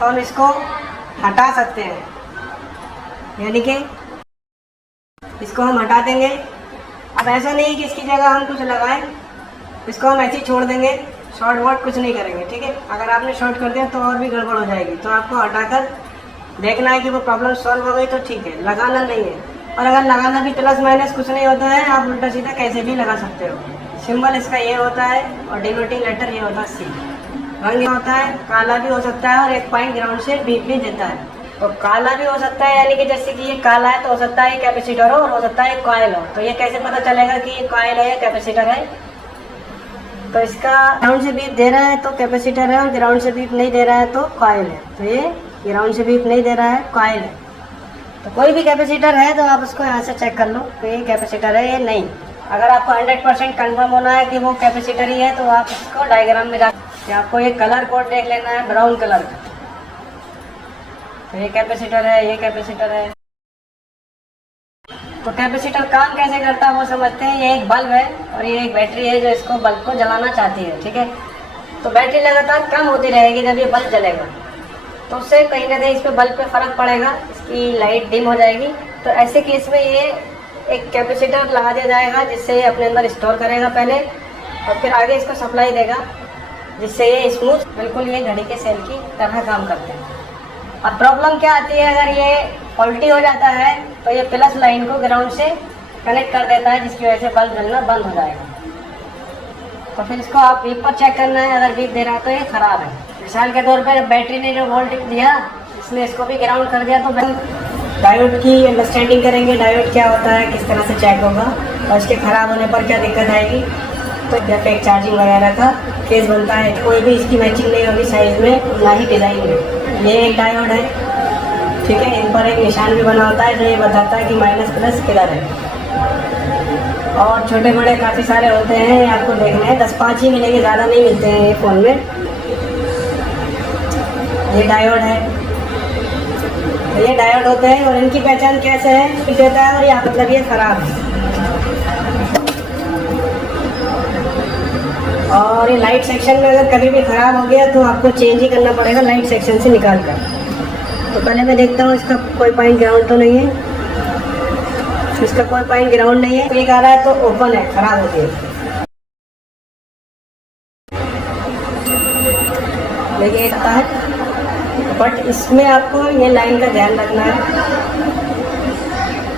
तो हम इसको हटा सकते हैं, यानी कि इसको हम हटा देंगे। अब ऐसा नहीं कि इसकी जगह हम कुछ लगाएं, इसको हम ऐसे ही छोड़ देंगे, शॉर्ट वॉट कुछ नहीं करेंगे, ठीक है। अगर आपने शॉर्ट कर दिया तो और भी गड़बड़ हो जाएगी, तो आपको हटाकर देखना है कि वो प्रॉब्लम सॉल्व हो गई तो ठीक है, लगाना नहीं है। और अगर लगाना भी प्लस माइनस कुछ नहीं होता है, आप उल्टा सीधा कैसे भी लगा सकते हो। सिंबल इसका ये होता है और डिनोटिंग लेटर ये होता है सी। रंग होता है काला भी हो सकता है और एक पॉइंट ग्राउंड से बीप भी देता है। तो काला भी हो सकता है, यानी कि जैसे कि ये काला है तो हो सकता है ये कैपेसिटर हो और हो सकता है ये कॉइल हो। तो ये कैसे पता चलेगा कि ये कॉइल है या कैपेसिटर है? तो इसका ग्राउंड से बीप दे रहा है तो कैपेसिटर है और ग्राउंड से बीप नहीं दे रहा है तो कॉइल है। तो ये ग्राउंड से बीप नहीं दे रहा है, कॉइल है। तो कोई भी कैपेसिटर है तो आप उसको यहाँ से चेक कर लो कि ये कैपेसिटर है या नहीं। अगर आपको 100% कन्फर्म होना है कि वो कैपेसिटर ही है तो आप इसको डायग्राम में जाकर आपको ये कलर कोड देख लेना है, ब्राउन कलर का। तो ये कैपेसिटर है, ये कैपेसिटर है। तो कैपेसिटर काम कैसे करता है वो समझते हैं। ये एक बल्ब है और ये एक बैटरी है जो इसको बल्ब को जलाना चाहती है, ठीक है। तो बैटरी लगातार कम होती रहेगी जब ये बल्ब जलेगा, तो उससे कहीं ना कहीं इस पर बल्ब पे फर्क पड़ेगा, इसकी लाइट डिम हो जाएगी। तो ऐसे केस में ये एक कैपेसिटर लगा दिया जाएगा जिससे ये अपने अंदर स्टोर करेगा पहले और फिर आगे इसको सप्लाई देगा, जिससे ये स्मूथ बिल्कुल ये घड़ी के सेल की तरह काम करते हैं। अब प्रॉब्लम क्या आती है, अगर ये फॉल्टी हो जाता है तो ये प्लस लाइन को ग्राउंड से कनेक्ट कर देता है, जिसकी वजह से बल्ब जलना बंद हो जाएगा। तो फिर इसको आप बीप पर चेक करना है, अगर बीप दे रहा है तो ये खराब है। मिसाल के तौर पर बैटरी ने जो वोल्टेज दिया इसने इसको भी ग्राउंड कर दिया। तो डायोड की अंडरस्टैंडिंग करेंगे, डायोड क्या होता है, किस तरह से चेक होगा और इसके ख़राब होने पर क्या दिक्कत आएगी। तो डेफेक्ट चार्जिंग वगैरह का केस बनता है। कोई भी इसकी मैचिंग नहीं होगी साइज़ में ना ही डिज़ाइन में। ये एक डायोड है, ठीक है। इन पर एक निशान भी बना होता है जो ये बताता है कि माइनस प्लस किधर है। और छोटे बड़े काफ़ी सारे होते हैं, आपको देखने हैं 10-5 ही मिलेंगे, ज़्यादा नहीं मिलते हैं ये फ़ोन में। ये डायोड है, तो ये डायोड होते हैं और इनकी पहचान कैसे है देता है और या मतलब ये ख़राब है। और ये लाइट सेक्शन में अगर कभी भी ख़राब हो गया तो आपको चेंज ही करना पड़ेगा लाइट सेक्शन से निकाल कर। तो पहले मैं देखता हूँ इसका कोई पॉइंट ग्राउंड तो नहीं है, इसका कोई पॉइंट ग्राउंड नहीं है। एक आ रहा है तो ओपन है, ख़राब होती है। देखिए एक आता है, बट इसमें आपको ये लाइन का ध्यान रखना है।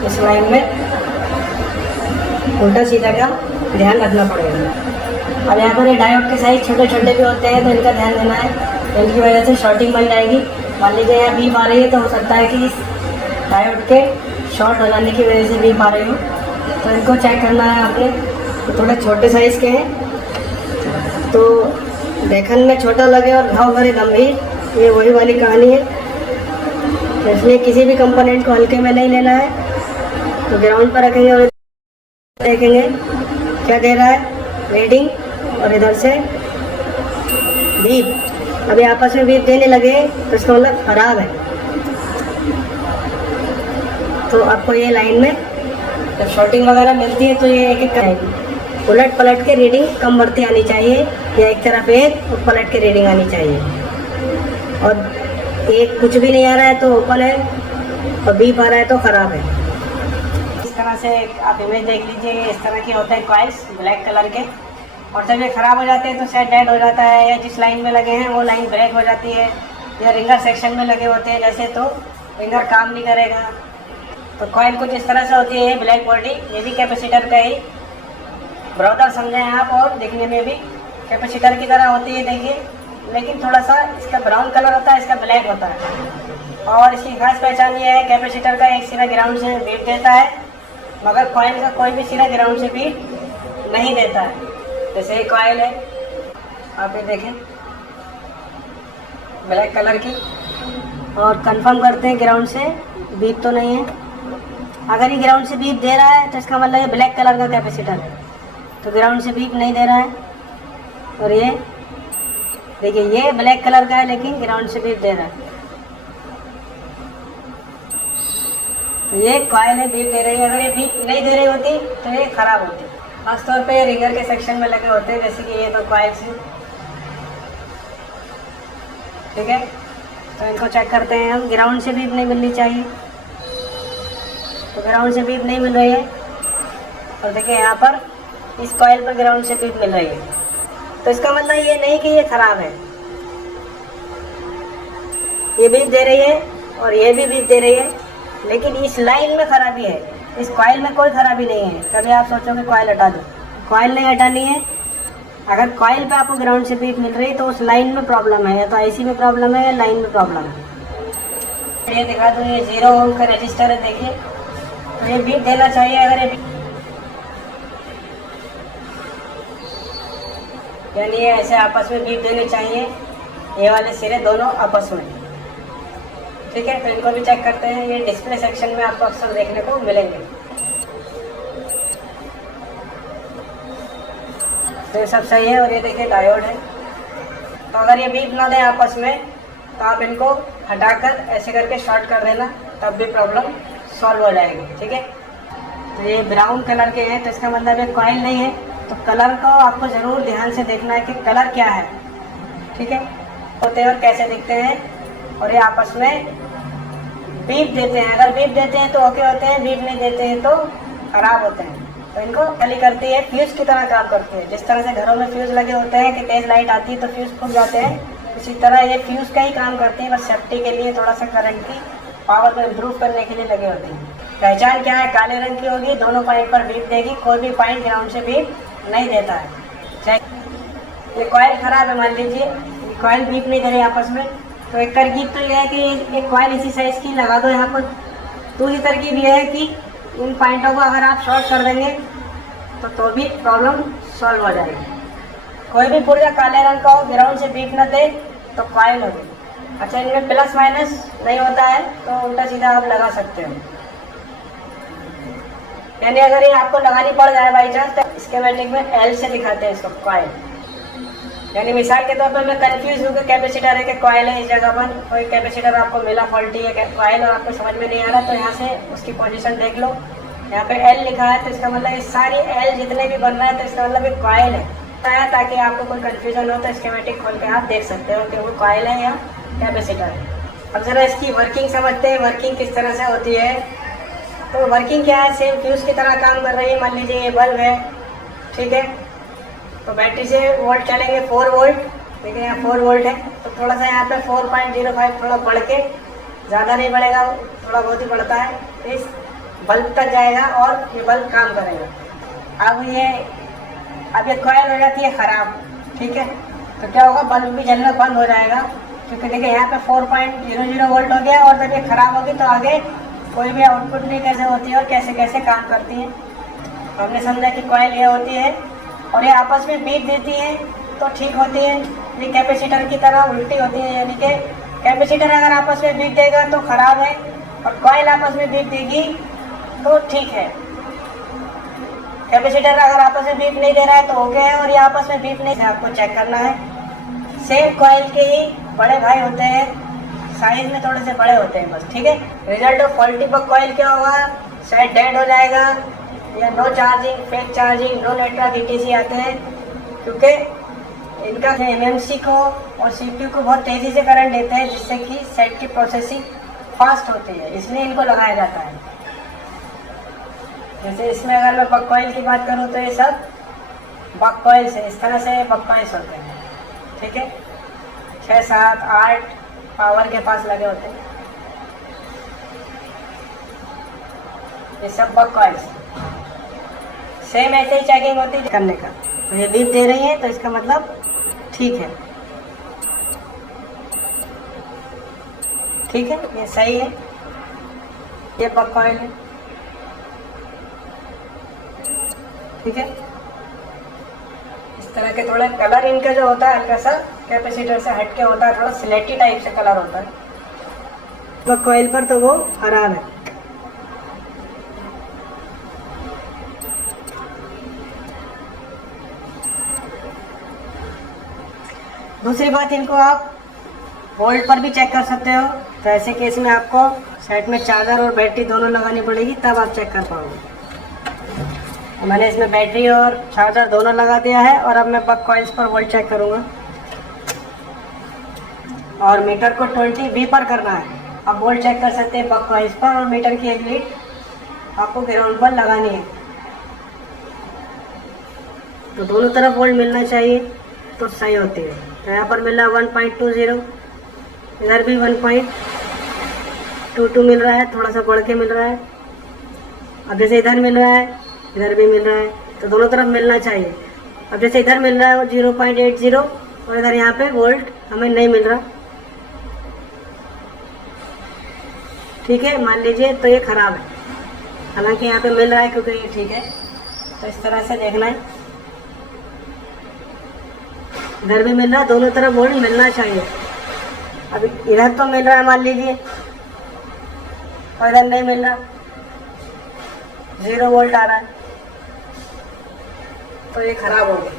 इस लाइन में उल्टा सीधा का ध्यान रखना पड़ेगा। अब यहाँ पर ये डायोड के साइज छोटे छोटे भी होते हैं तो इनका ध्यान देना है, इनकी वजह से शॉर्टिंग बन जाएगी। मान लीजिए यहाँ बीप आ रही है तो हो सकता है कि इस डायोड के शॉर्ट हो जाने की वजह से बीप आ रही हो, तो इनको चेक करना है आपने। तो थोड़े छोटे साइज़ के हैं तो देखने में छोटा लगे और घाव भरे गंभीर, ये वही वाली कहानी है। तो इसलिए किसी भी कंपोनेंट को हल्के में नहीं लेना है। तो ग्राउंड पर रखेंगे और देखेंगे क्या दे रहा है रीडिंग, और इधर से बीप। अभी आपस में बीप देने लगे तो इसका मतलब ख़राब है। तो आपको ये लाइन में जब शॉर्टिंग वगैरह मिलती है तो ये एक एक आएगी। उलट पलट के रीडिंग कम बढ़ती आनी चाहिए, या एक तरफ एक और पलट के रीडिंग आनी चाहिए। और एक कुछ भी नहीं आ रहा है तो ओपन है और बीप आ रहा है तो ख़राब है। इस तरह से आप इमेज देख लीजिए, इस तरह के होते हैं कॉइल्स ब्लैक कलर के, और जब ये ख़राब हो जाते हैं तो सेट डेड हो जाता है, या जिस लाइन में लगे हैं वो लाइन ब्रेक हो जाती है, या रिंगर सेक्शन में लगे होते हैं जैसे तो रिंगर काम नहीं करेगा। तो कॉइल कुछ इस तरह से होती है, ब्लैक बॉडी, ये भी कैपेसिटर का ही ब्राउज़र समझें आप, और देखने में भी कैपेसिटर की तरह होती है देखिए, लेकिन थोड़ा सा इसका ब्राउन कलर होता है, इसका ब्लैक होता है। और इसकी खास पहचान ये है, कैपेसिटर का एक सिरा ग्राउंड से बीप देता है, मगर कॉइल का कोई भी सिरा ग्राउंड से बीप नहीं देता है। जैसे ये कॉइल है, आप ये देखें ब्लैक कलर की, और कंफर्म करते हैं ग्राउंड से बीप तो नहीं है। अगर ये ग्राउंड से बीप दे रहा है तो इसका मतलब ये ब्लैक कलर का कैपेसिटर है, तो ग्राउंड से बीप नहीं दे रहा है। और ये देखिए ये ब्लैक कलर का है लेकिन ग्राउंड से बीप दे रहा है, तो ये कॉइल है बीप दे रही है। अगर ये बीप नहीं दे रही होती तो ये ख़राब होती। खासतौर पे रिंगर के सेक्शन में लगे होते हैं, जैसे कि ये तो कॉइल्स हैं, ठीक है। तो इनको चेक करते हैं हम। ग्राउंड से बीप नहीं मिलनी चाहिए, तो ग्राउंड से बीप नहीं मिल रही है। और देखिए यहाँ पर इस कॉइल पर ग्राउंड से बीप मिल रही है, तो इसका मतलब ये नहीं कि ये ख़राब है। ये बीप दे रही है और ये भी बीप दे रही है, लेकिन इस लाइन में खराबी है, इस कॉइल में कोई खराबी नहीं है। कभी आप सोचोगे कॉइल हटा दो, कॉइल नहीं हटानी है। अगर कॉइल पे आपको ग्राउंड से बीप मिल रही है तो उस लाइन में प्रॉब्लम है, या तो आईसी में प्रॉब्लम है या लाइन में प्रॉब्लम है। ये दिखा दूँ, ये 0 ओम का रजिस्टर है, देखिए। तो ये बीप देना चाहिए। अगर ये यानी ये ऐसे आपस में बीप देनी चाहिए, ये वाले सिरे दोनों आपस में, ठीक है। तो इनको भी चेक करते हैं। ये डिस्प्ले सेक्शन में आपको अक्सर देखने को मिलेंगे। तो ये सब सही है। और ये देखिए डायोड है। तो अगर ये बीप ना दें आपस में तो आप इनको हटाकर ऐसे करके शॉर्ट कर देना, तब भी प्रॉब्लम सॉल्व हो जाएगी, ठीक है। तो ये ब्राउन कलर के हैं, तो इसका मतलब ये कॉइल नहीं है। तो कलर को आपको ज़रूर ध्यान से देखना है कि कलर क्या है, ठीक है। होते हैं और कैसे दिखते हैं, और ये आपस में बीप देते हैं। अगर बीप देते हैं तो ओके होते हैं, बीप नहीं देते हैं तो ख़राब होते हैं। तो इनको खाली करती है, फ्यूज़ की तरह काम करती है। जिस तरह से घरों में फ्यूज़ लगे होते हैं कि तेज़ लाइट आती है तो फ्यूज़ फूट जाते हैं, इसी तरह ये फ्यूज़ का ही काम करती है, बस सेफ्टी के लिए, थोड़ा सा करंट की पावर को इम्प्रूव करने के लिए लगे होते हैं। पहचान क्या है? काले रंग की होगी, दोनों पॉइंट पर बीप देगी, कोई भी पॉइंट ग्राउंड से बीप नहीं देता है। चाहे ये कॉइल ख़राब है, मान लीजिए कॉइल बीप नहीं दे रही आपस में, तो एक तरकीब तो यह है कि एक कॉइल इसी साइज़ की लगा दो यहाँ पर। दूसरी तरकीब यह है कि इन पॉइंटों को अगर आप शॉर्ट कर देंगे तो भी प्रॉब्लम सॉल्व हो जाएगी। कोई भी पुर्जा काले रंग का हो, ग्राउंड से बीप न दे तो कॉइल होगी। अच्छा, इनमें प्लस माइनस नहीं होता है तो उल्टा सीधा आप लगा सकते हो। यानी अगर ये आपको लगानी पड़ जाए बाई चांस, तो स्कीमेटिक में एल से दिखाते हैं इसको कॉइल। यानी मिसाल के तौर पर मैं कंफ्यूज हूँ कि कैपेसिटर है कि कॉइल है, इस जगह पर कोई कैपेसिटर आपको मिला फॉल्टी है कॉइल और आपको समझ में नहीं आ रहा, तो यहाँ से उसकी पोजीशन देख लो। यहाँ पे एल लिखा है तो इसका मतलब ये सारी एल जितने भी बन रहा है तो इसका मतलब एक कॉइल है, ताकि आपको कोई कन्फ्यूजन हो तो स्कीमेटिक खोल के आप देख सकते हो कि वो कॉइल है या कैपेसिटर है। अब ज़रा इसकी वर्किंग समझते हैं, वर्किंग किस तरह से होती है। तो वर्किंग क्या है, सेम फ्यूज़ की तरह काम कर रही है। मान लीजिए ये बल्ब है, ठीक है, तो बैटरी से वोल्ट चलेंगे 4 वोल्ट, देखिए यहाँ 4 वोल्ट है, तो थोड़ा सा यहाँ पे 4.05 थोड़ा बढ़ के, ज़्यादा नहीं बढ़ेगा, थोड़ा बहुत ही बढ़ता है, इस बल्ब तक जाएगा और ये बल्ब काम करेगा। अब ये कॉइल हो जाती है ख़राब, ठीक है, तो क्या होगा, बल्ब भी जलना बंद हो जाएगा, क्योंकि देखिए यहाँ पे 4.00 वोल्ट हो गया। और जब ये ख़राब होगी तो आगे कोई भी आउटपुट नहीं कैसे होती है और कैसे कैसे काम करती है। तो हमने समझा कि कॉइल ये होती है और ये आपस में बीप देती है तो ठीक होती है। ये कैपेसिटर की तरह उल्टी होती है, यानी कि कैपेसिटर अगर आपस में बीप देगा तो ख़राब है और कॉइल आपस में बीप देगी तो ठीक है। कैपेसिटर अगर आपस में बीप नहीं दे रहा है तो ओके है, और ये आपस में बीप नहीं, आपको चेक करना है। सेम कॉइल के ही बड़े भाई होते हैं, साइज में थोड़े से बड़े होते हैं बस, ठीक है। रिजल्ट ऑफ फॉल्टी पर कॉइल क्या होगा, शायद डेड हो जाएगा या no charging, fake charging, no network ETC आते हैं, क्योंकि इनका MMC को और CPU को बहुत तेज़ी से करंट देते हैं, जिससे कि सेट की प्रोसेसिंग फास्ट होती है, इसलिए इनको लगाया जाता है। जैसे इसमें अगर मैं बक कॉइल की बात करूँ तो ये सब बक कॉइल्स है, इस तरह से बक कॉइल्स होते हैं, ठीक है। 6, 7, 8 पावर के पास लगे होते हैं, ये सब बक कॉइल्स। सेम ऐसे ही चेकिंग होती है करने का। तो ये बीप दे रही है तो इसका मतलब ठीक है, ठीक है, ये सही है, ये बक कॉइल है, ठीक है। इस तरह के थोड़ा कलर इनका जो होता है हल्का सा कैपेसिटर से हटके होता है, थोड़ा स्लेटी टाइप से कलर होता है बक कॉइल पर, तो वो खराब है। दूसरी बात, इनको आप वोल्ट पर भी चेक कर सकते हो। तो ऐसे केस में आपको सेट में चार्जर और बैटरी दोनों लगानी पड़ेगी, तब आप चेक कर पाओगे। मैंने इसमें बैटरी और चार्जर दोनों लगा दिया है और अब मैं बक कॉइल्स पर वोल्ट चेक करूँगा। और मीटर को 20V पर करना है। आप वोल्ट चेक कर सकते हैं बक कॉइल्स पर, और मीटर की एक लीड आपको ग्राउंड पर लगानी है। तो दोनों तरफ वोल्ट मिलना चाहिए तो सही होती है। तो यहाँ पर मिल रहा है 1.20, इधर भी 1.22 मिल रहा है, थोड़ा सा बढ़ के मिल रहा है। अब जैसे इधर मिल रहा है, इधर भी मिल रहा है, तो दोनों तरफ मिलना चाहिए। अब जैसे इधर मिल रहा है 0.80 और इधर यहाँ पे वोल्ट हमें नहीं मिल रहा, ठीक है, मान लीजिए, तो ये खराब है। हालांकि यहाँ पे मिल रहा है क्योंकि ये ठीक है। तो इस तरह से देखना है, इधर भी मिल रहा है, दोनों तरफ वोल्ट मिलना चाहिए। अब इधर तो मिल रहा है मान लीजिए, और इधर नहीं मिल रहा, 0 वोल्ट आ रहा है, तो ये खराब हो गया।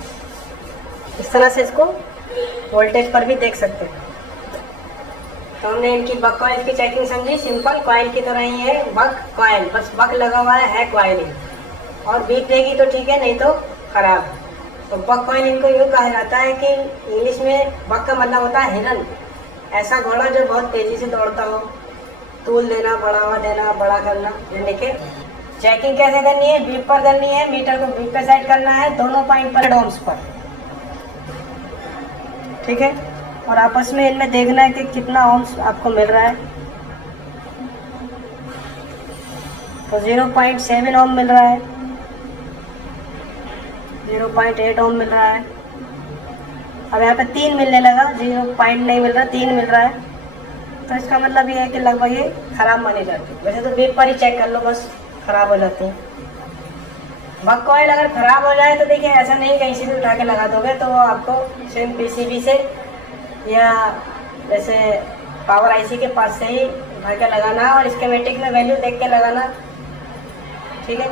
इस तरह से इसको वोल्टेज पर भी देख सकते हैं। तो हमने इनकी बक कॉइल की चेकिंग समझी, सिंपल कॉइल की तरह ही है बक कॉइल, बस बक लगा हुआ है कॉइल ही, और बीप देगी तो ठीक है, नहीं तो खराब। तो बक कॉइल इनको यूँ कहा जाता है कि इंग्लिश में बक का मतलब होता है हिरन, ऐसा घोड़ा जो बहुत तेज़ी से दौड़ता हो, तूल देना, बढ़ावा देना, बड़ा करना। यानी कि चेकिंग कैसे करनी है, बीप पर करनी है, मीटर को बीप पे सेट करना है, दोनों पॉइंट पर ओम्स पर, ठीक है। और आपस में इनमें देखना है कि कितना ओम्स आपको मिल रहा है। तो 0.7 ओम मिल रहा है, 0.8 ओम मिल रहा है। अब यहाँ पे 3 मिलने लगा, 0 पॉइंट नहीं मिल रहा, 3 मिल रहा है। तो इसका मतलब ये है कि लगभग ये खराब मानी जाती है। वैसे तो बीप पर ही चेक कर लो, बस खराब हो जाती है। बक कॉइल अगर खराब हो जाए तो देखिए ऐसा नहीं कहीं से भी उठा के लगा दोगे, तो आपको सेम पीसीबी से या जैसे पावर आईसी के पास से ही उठा के लगाना है, और स्कीमेटिक में वैल्यू देख के लगाना, ठीक है।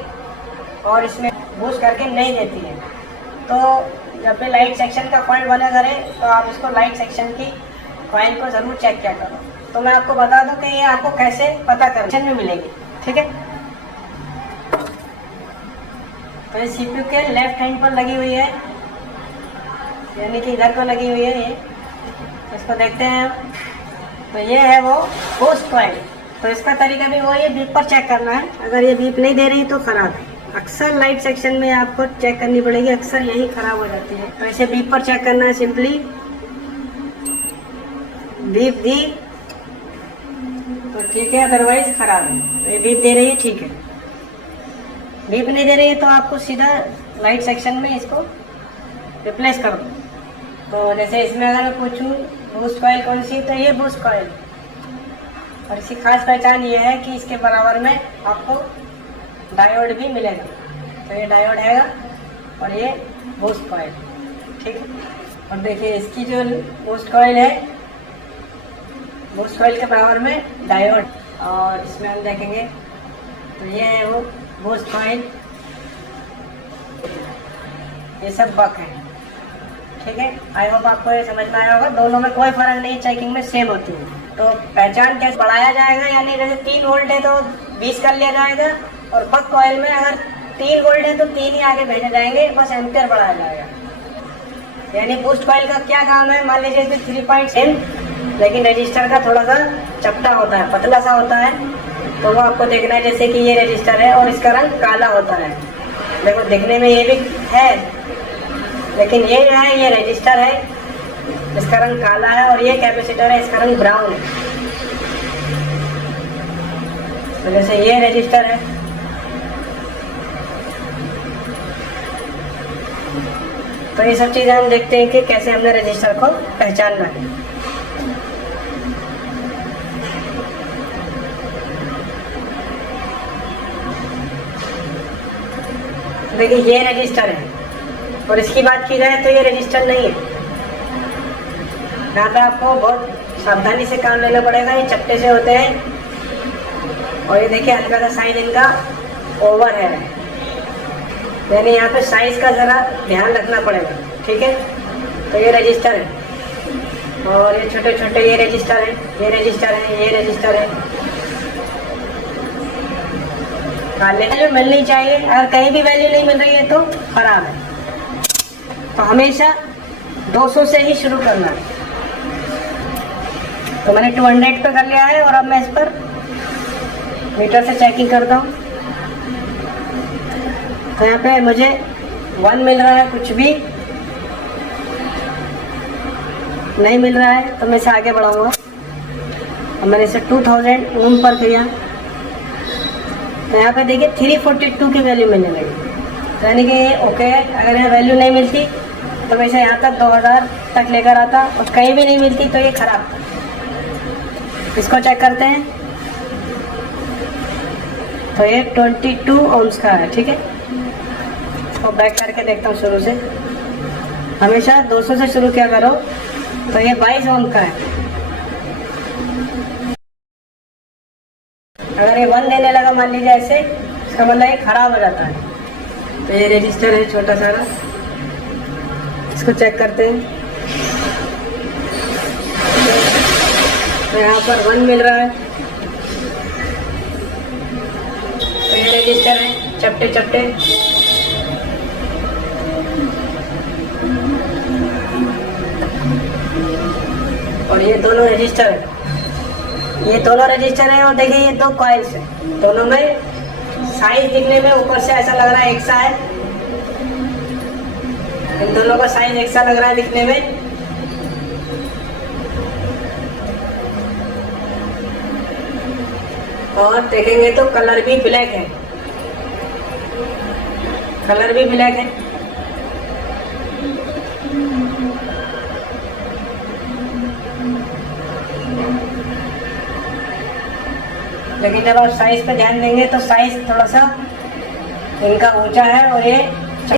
और इसमें बूस्ट करके नहीं देती है। तो जब भी लाइट सेक्शन का कॉइल बना करें तो आप इसको लाइट सेक्शन की कॉइल को ज़रूर चेक किया करो। तो मैं आपको बता दूं कि ये आपको कैसे पता करने में मिलेगी, ठीक है। तो ये सीपीयू के लेफ्ट हैंड पर लगी हुई है, यानी कि इधर को लगी हुई है ये। तो इसको देखते हैं हम। तो ये है वो बूस्ट कॉइल। तो इसका तरीका भी वो ये बीप पर चेक करना है। अगर ये बीप नहीं दे रही तो खराब है। अक्सर लाइट सेक्शन में आपको चेक करनी पड़ेगी, अक्सर यही खराब हो जाती है। तो इसे बीप पर चेक करना है, सिंपली बीप दी तो ठीक है, अदरवाइज खराब है। तो ये बीप दे रही है, ठीक है। बीप नहीं दे रही है तो आपको सीधा लाइट सेक्शन में इसको रिप्लेस कर दो। तो जैसे इसमें अगर मैं पूछूं बूस्ट कॉइल कौन सी, तो ये बूस्ट कॉइल। और इसकी खास पहचान ये है कि इसके बराबर में आपको डायोड भी मिलेगा। तो ये डायोड है और ये बूस्ट कॉइल, ठीक है। और देखिए इसकी जो बूस्ट कॉइल है, बूस्ट कॉइल के बराबर में डायोड, और इसमें हम देखेंगे तो ये है वो बूस्ट कॉइल। ये सब बक है, ठीक है। आई होप आपको ये समझ में आया होगा। दोनों में कोई फर्क नहीं, चेकिंग में सेम होती है। तो पहचान कैसे बढ़ाया जाएगा, यानी जैसे 3 वोल्ट है तो 20 कर लिया जाएगा, और बक कॉइल में अगर 3 वोल्ट है तो 3 ही आगे भेजे जाएंगे, बस एम्पियर बढ़ाया जाएगा। यानी बूस्ट कॉइल का क्या काम है, मान लीजिए इसमें 3.7, लेकिन रजिस्टर का थोड़ा सा चपटा होता है, पतला सा होता है। तो वो आपको देखना है, जैसे कि ये रजिस्टर है और इसका रंग काला होता है। देखो दिखने में ये भी है, लेकिन ये जो है ये रजिस्टर है, इसका रंग काला है, और ये कैपेसिटर है, इसका रंग ब्राउन है। तो जैसे ये रजिस्टर है, तो ये सब चीज़ें हम देखते हैं कि कैसे हमने रजिस्टर को पहचानना है। देखिए ये रजिस्टर है, और इसकी बात की जाए तो ये रजिस्टर नहीं है। यहाँ पे आपको बहुत सावधानी से काम लेना पड़ेगा। ये चपटे से होते हैं, और ये देखिए हल्का सा साइज इनका ओवर है, यानी यहाँ पे साइज का ज़रा ध्यान रखना पड़ेगा, ठीक है। तो ये रजिस्टर है, और ये छोटे छोटे ये रजिस्टर है, ये रजिस्टर है, ये रजिस्टर है। वैल्यू मिलनी चाहिए, अगर कहीं भी वैल्यू नहीं मिल रही है तो खराब है। तो हमेशा 200 से ही शुरू करना है। तो मैंने 200 पे कर लिया है और अब मैं इस पर मीटर से चेकिंग करता हूँ। तो यहाँ पे मुझे 1 मिल रहा है, कुछ भी नहीं मिल रहा है, तो मैं इसे आगे बढ़ाऊँगा। अब मैंने इसे 2000 ओम पर किया, तो यहाँ पे देखिए 342 की वैल्यू मिलने लगी। तो यानी कि ये ओके है। अगर यहाँ वैल्यू नहीं मिलती तो मैं इसे यहाँ तक 2000 तक लेकर आता, और कहीं भी नहीं मिलती तो ये ख़राब था। इसको चेक करते हैं। तो ये 22 ओम्स का है, ठीक है। इसको बैक करके देखता हूँ शुरू से। हमेशा 200 से शुरू किया करो। तो ये 22 ओम का है। अगर ये 1 देने लगा मान लीजिए ऐसे, इसका मतलब ये खराब हो जाता है। तो ये रजिस्टर है छोटा सा, इसको चेक करते हैं। तो यहाँ पर 1 मिल रहा है। तो ये रजिस्टर है चपटे चपटे। और ये दोनों रजिस्टर है, ये दोनों रजिस्टर है। और देखिए ये 2 कॉइल्स है, दोनों में साइज दिखने में ऊपर से ऐसा लग रहा है एक सा है। इन दोनों का साइज एक सा लग रहा है दिखने में। और देखेंगे तो कलर भी ब्लैक है, कलर भी ब्लैक है। लेकिन जब आप साइज पे ध्यान देंगे तो साइज थोड़ा सा इनका ऊंचा है और ये